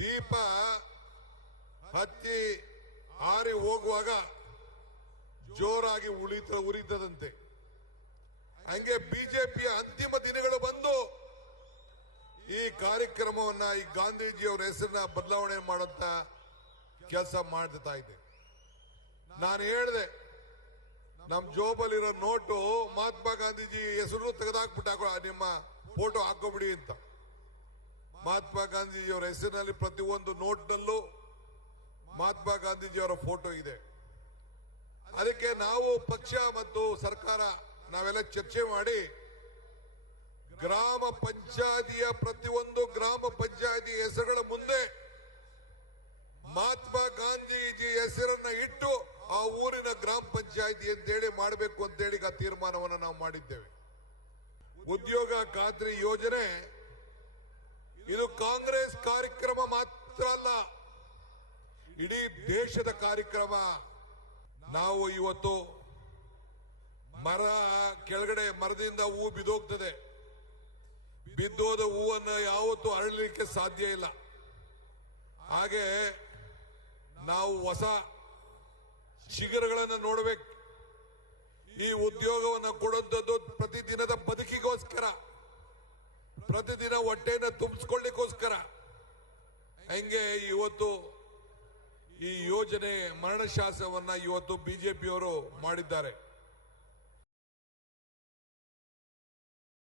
ದೀಪ ಹತ್ತಿ ಆರಿ ಹೋಗುವಾಗ ಜೋರಾಗಿ ಉರಿತದಂತೆ. ಹಂಗೆ ಬಿಜೆಪಿಯ ಅಂತಿಮ ದಿನಗಳು ಬಂದು ಈ ಕಾರ್ಯಕ್ರಮವನ್ನ ಈ ಗಾಂಧೀಜಿಯವರ ಹೆಸರನ್ನ ಬದಲಾವಣೆ ಮಾಡುವಂತ ಕೆಲಸ ಮಾಡ್ತಾ ಇದೆ. ನಾನು ಹೇಳಿದೆ, ನಮ್ ಜೋಬಲ್ಲಿರೋ ನೋಟು ಮಹಾತ್ಮ ಗಾಂಧೀಜಿ ಹೆಸರು ತೆಗೆದಾಕ್ಬಿಟ್ಟ, ನಿಮ್ಮ ಫೋಟೋ ಹಾಕೋಬಿಡಿ ಅಂತ. ಮಹಾತ್ಮ ಗಾಂಧೀಜಿಯವರ ಹೆಸರಿನಲ್ಲಿ ಪ್ರತಿಯೊಂದು ನೋಟ್ನಲ್ಲೂ ಮಹಾತ್ಮ ಗಾಂಧೀಜಿಯವರ ಫೋಟೋ ಇದೆ. ಅದಕ್ಕೆ ನಾವು ಪಕ್ಷ ಮತ್ತು ಸರ್ಕಾರ ನಾವೆಲ್ಲ ಚರ್ಚೆ ಮಾಡಿ ಗ್ರಾಮ ಪಂಚಾಯತಿಯ ಪ್ರತಿಯೊಂದು ಗ್ರಾಮ ಪಂಚಾಯತಿ ಹೆಸರುಗಳ ಮುಂದೆ ಮಹಾತ್ಮ ಗಾಂಧೀಜಿ ಹೆಸರನ್ನ ಇಟ್ಟು ಆ ಊರಿನ ಗ್ರಾಮ ಪಂಚಾಯತಿ ಅಂತೇಳಿ ಮಾಡಬೇಕು ಅಂತೇಳಿ ಆ ತೀರ್ಮಾನವನ್ನು ನಾವು ಮಾಡಿದ್ದೇವೆ. ಉದ್ಯೋಗ ಖಾತ್ರಿ ಯೋಜನೆ ಇದು ಕಾಂಗ್ರೆಸ್ ಕಾರ್ಯಕ್ರಮ ಮಾತ್ರ ಅಲ್ಲ, ಇಡೀ ದೇಶದ ಕಾರ್ಯಕ್ರಮ. ನಾವು ಇವತ್ತು ಮರ ಕೆಳಗಡೆ ಮರದಿಂದ ಹೂ ಬಿದ್ದೋಗ್ತದೆ, ಬಿದ್ದೋದ ಹೂವನ್ನು ಯಾವತ್ತೂ ಅರಳಲಿಕ್ಕೆ ಸಾಧ್ಯ ಇಲ್ಲ. ಹಾಗೆ ನಾವು ಹೊಸ ಶಿಖರಗಳನ್ನು ನೋಡಬೇಕು. ಈ ಉದ್ಯೋಗವನ್ನು ಕೊಡುವಂಥದ್ದು ಪ್ರತಿದಿನದ ಬದುಕಿಗೋಸ್ಕರ, ಪ್ರತಿದಿನ ಹೊಟ್ಟೆಯನ್ನು ತುಂಬಿಸ್ಕೊಳ್ಳಿಕ್ಕೋಸ್ಕರ. ಹಂಗೆ ಇವತ್ತು ಈ ಯೋಜನೆ ಮರಣಶಾಸನವನ್ನ ಇವತ್ತು ಬಿಜೆಪಿಯವರು ಮಾಡಿದ್ದಾರೆ.